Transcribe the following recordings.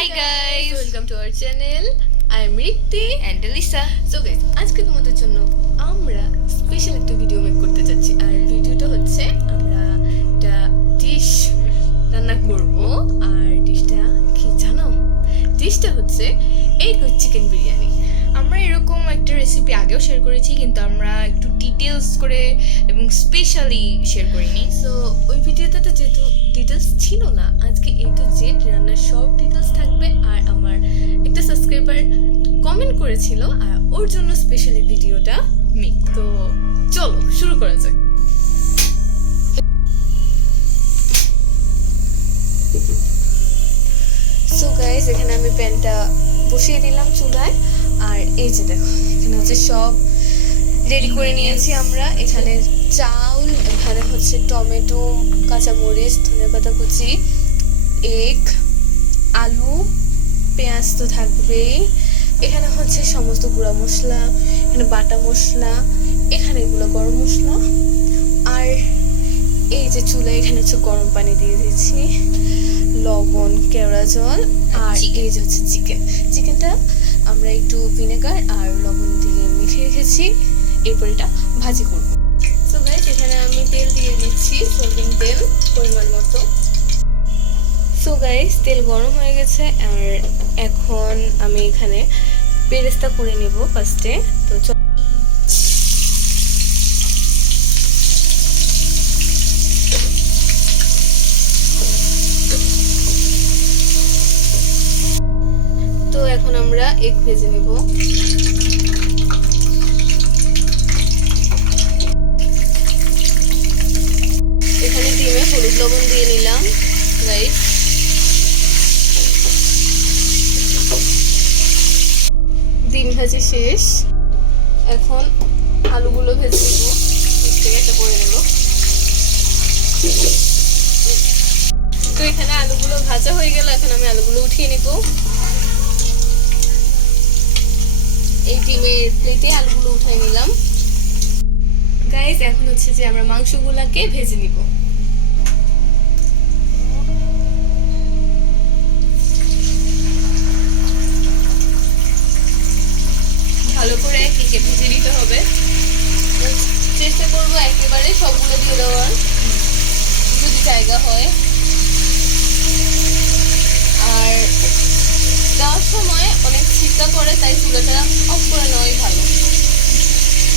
Hi guys, welcome to our channel. I am Rikti and Elisa. So guys, আজকে তোমাদের জন্য আমরা special একটা ভিডিও মেক করতে যাচ্ছি। আর ভিডিওটা হচ্ছে আমরা একটা ডিশ রান্না করব। আর ডিশটা কি জানো? ডিশটা হচ্ছে এগ উইথ চিকেন বিরিয়ানি। আমরা এরকম একটা রেসিপি আগেও শেয়ার করেছি, কিন্তু আমরা একটু ডিটেলস করে এবং স্পেশালি শেয়ার করিনি। সো ওই ভিডিওটাতে যেহেতু ডিটেলস ছিল না, আজকে এ টু জেড রান্নার সব ডিটেলস থাকবে। আর আমার একটা সাবস্ক্রাইবার কমেন্ট করেছিল, আর ওর জন্য স্পেশালি ভিডিওটা মেক। তো চলো শুরু করা যাক। সো গাইস, এখানে আমি প্যানটা বসিয়ে দিলাম চুলায়। আর এই যে দেখো, এখানে হচ্ছে সব রেডি করে নিয়েছি আমরা। এখানে চাউল, এখানে হচ্ছে টমেটো, কাঁচামরিচ, ধনেপাতা কুচি, এগ, আলু, পেঁয়াজ তো থাকবেই। এখানে হচ্ছে সমস্ত গুঁড়া মশলা, এখানে বাটা মশলা, এখানে এগুলো গরম মশলা। আর এই যে চুলা, এখানে হচ্ছে গরম পানি দিয়ে দিয়েছি, লবণ, কেওড়া জল। আর এই যে হচ্ছে চিকেনটা আমরা একটু ভিনেগার আর লবণ দিয়ে মেখে রেখেছি। এরপর এটা ভাজি করবো। সো গাইস, এখানে আমি তেল দিয়ে দিচ্ছি, সয়াবিন তেল পরিমাণ মতো। সো গাইস, তেল গরম হয়ে গেছে। আর এখন আমি এখানে বেরেস্তা করে নেব ফার্স্টে। তো এখন আমরা এগ ভেজে নেব। এখানে ডিমে হলুদ লবণ দিয়ে নিলাম গাইস। ডিম ভাজি শেষ। এখন আলুগুলো ভেজে নেব, থেকে একটা করে নেব। তো এখানে আলুগুলো ভাজা হয়ে গেল, এখন আমি আলুগুলো উঠিয়ে নেব। এই ডিমের প্লেটে আলুগুলো উঠাই নিলাম গাইস। এখন হচ্ছে যে আমরা মাংসগুলোকে ভেজে নিব। ভালো করে একে ভেজে নিতে হবে। চেষ্টা করবো একেবারে সবগুলো দিয়ে দেওয়ার, যদি জায়গা হয়। আর দেওয়ার সময় অনেক ছিটকা করে, তাই চুলাটা অফ করে নেওয়াই ভালো।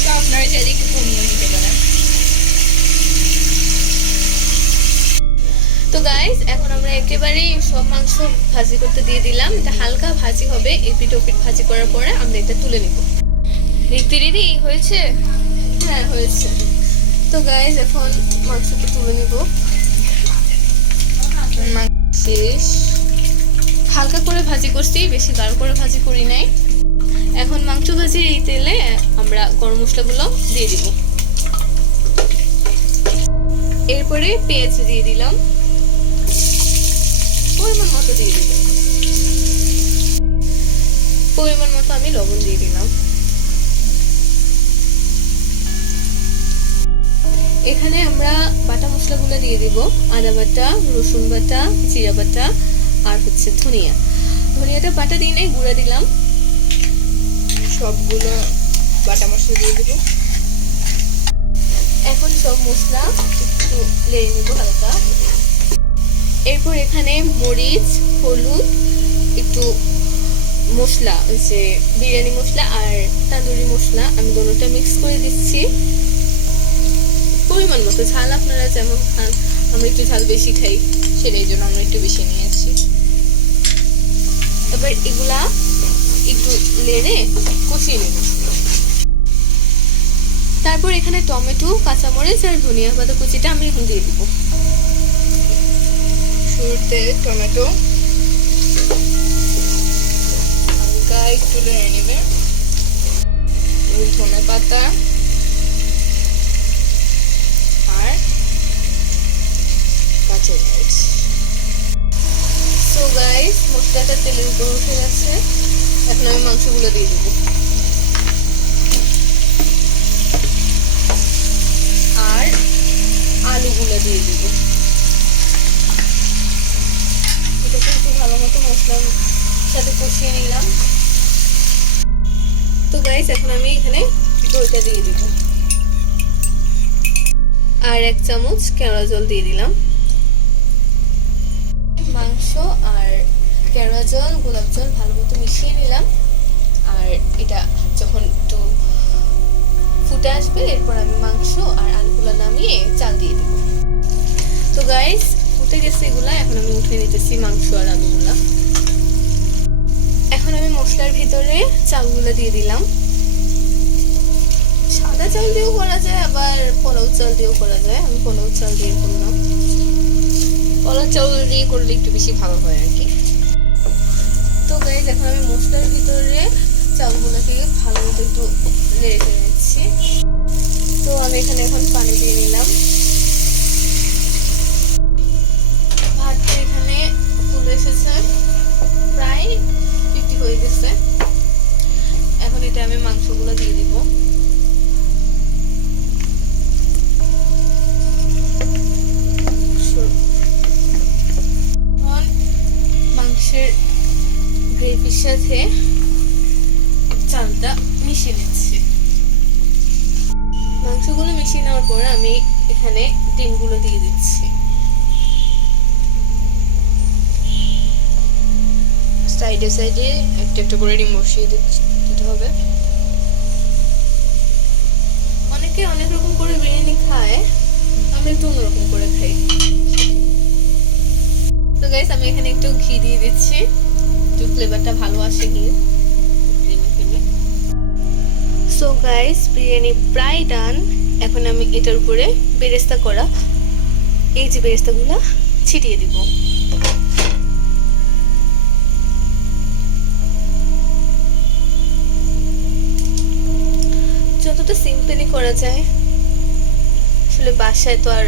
তো আপনারা চাইলে একটু কমিয়ে নিতে পারেন। তো গাইস, এখন আমরা একেবারেই সব মাংস ভাজি করতে দিয়ে দিলাম। এটা হালকা ভাজি হবে। এপিট ওপিট ভাজি করার পরে আমরা এটা তুলে নিব। রিক্তি দিদি হয়েছে? হ্যাঁ, হয়েছে। তো গাইস, এখন মাংসটা তুলে নিব। শেষ। হালকা করে ভাজি করছি, বেশি গাঢ় করে ভাজি করি নাই। এখন মাংস ভাজির এই তেলে আমরা গরম মশলাগুলো দিয়ে দিব। এরপরে পেঁয়াজ দিয়ে দিলাম, পরিমাণ মতো দিয়ে দিলাম। পরিমাণ মতো আমি লবণ দিয়ে দিলাম। এখানে আমরা বাটা মশলাগুলো দিয়ে দিব। আদা বাটা, রসুন বাটা, জিরা বাটা, আর হচ্ছে ধনিয়াটা বাটা দিয়ে নাই, গুঁড়া দিলাম। সবগুলো বাটা মশলা দিয়ে দেবো। এখন সব মশলা একটু লেড়ে নেব হালকা। এরপর এখানে মরিচ, হলুদ, একটু মশলা, যে বিরিয়ানি মশলা আর তান্দুরি মশলা, আমি দুটোটা মিক্স করে দিচ্ছি। পরিমাণ মতো ঝাল আপনারা যেমন খান, আমরা একটু ঝাল বেশি খাই, সেটাই জন্য আমরা একটু বেশি নিয়েছি। এবার এগুলা একটু লেড়ে কষিয়ে নেব। তারপর এখানে টমেটো, কাঁচামরিচ আর ধনিয়া পাতা কুচিটা আমি এখন দিয়ে দিব। শুরুতে টমেটো হালকা একটু লেড়ে নেবে, ধনে পাতা আর কাঁচামরিচ। সো গাইস, মশলাটা তেলের উপর উঠে গেছে। এখন আমি মাংসগুলো দিয়ে দেবো। আর আলুগুলো দিয়ে দেবো। এটাকে একটু ভালো মতো মশলা সাথে কষিয়ে নিলাম। তো গাইস এখন আমি এখানে দইটা দিয়ে দিব, আর 1 চামচ কেওড়া জল দিয়ে দিলাম। মাংস আর কেওড়া জল, গোলাপ জল ভালো মতো মিশিয়ে নিলাম। আর এটা যখন একটু ফুটে আসবে এরপর আমি মাংস আর আলুগুলো নামিয়ে চাল দিয়ে দেব। তো গাইস ফুটে গেছে এগুলা, এখন আমি উঠিয়ে নিতেছি মাংস আর আলুগুলা। এখন আমি মশলার ভিতরে চালগুলো দিয়ে দিলাম। সাদা চাল দিয়েও করা যায়, আবার পোলাও চাল দিয়েও করা যায়। আমি পোলাও চাল দিয়ে করলাম। কলা চাউল দিয়ে করলে একটু বেশি ভালো হয় আর কি। তো গাইস এখন আমি মশলার ভিতরে চালগুলোকে ভালো মতো একটু নেড়ে নিচ্ছি। তো আমি এখানে এখন পানি দিয়ে নিলাম। ভাতটা এখানে ফুলে এসেছে, প্রায় 50 হয়ে গেছে। এখন এটা আমি মাংসগুলো দিয়ে দিব। মাংসের গ্রেভির সাথে চালটা মিশিয়ে নিচ্ছি। মাংসগুলো মিশিয়ে নেওয়ার পর আমি এখানে ডিমগুলো দিয়ে দিচ্ছি। সাইডে সাইডে একটা একটা করে ডিম বসিয়ে দিতে হবে। অনেকে অনেক রকম করে বিরিয়ানি খায়, আমি একটু অন্যরকম করে খাই। তো গাইস আমি এখানে একটু ঘি দিয়ে দিচ্ছি, একটু ফ্লেভারটা ভালো আসে ঘি। সো গাইস বিরিয়ানি প্রায় ডান। এখন আমি এটার উপরে বেরেস্তা করা এই যে বেরেস্তাগুলো ছিটিয়ে দিব। যতটা সিম্পলি করা যায়, আসলে বাসায় তো আর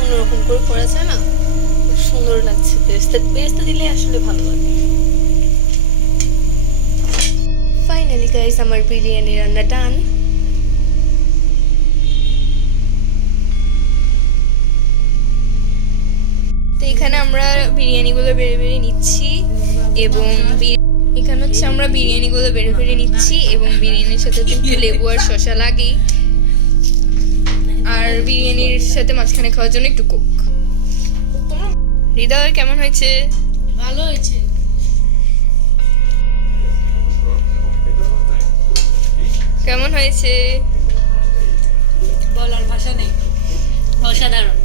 অন্যরকম করে করা যায় না। খুব সুন্দর লাগছে, বেরেস্তা দিলে আসলে ভালো লাগে। ফাইনালি গাইস আমার বিরিয়ানি রান্না ডান। তো এখানে আমরা বিরিয়ানিগুলো বেড়ে বেড়ে নিচ্ছি এবং এখানে হচ্ছে আমরা বিরিয়ানিগুলো বেড়ে বেড়ে নিচ্ছি এবং বিরিয়ানির সাথে তো একটু লেবু আর শসা লাগেই, আর বিরিয়ানির সাথে মাঝখানে খাওয়ার জন্য একটু কোক। হৃদয় কেমন হয়েছে? ভালো হয়েছে। কেমন হয়েছে? বলার ভাষা নেই, অসাধারণ।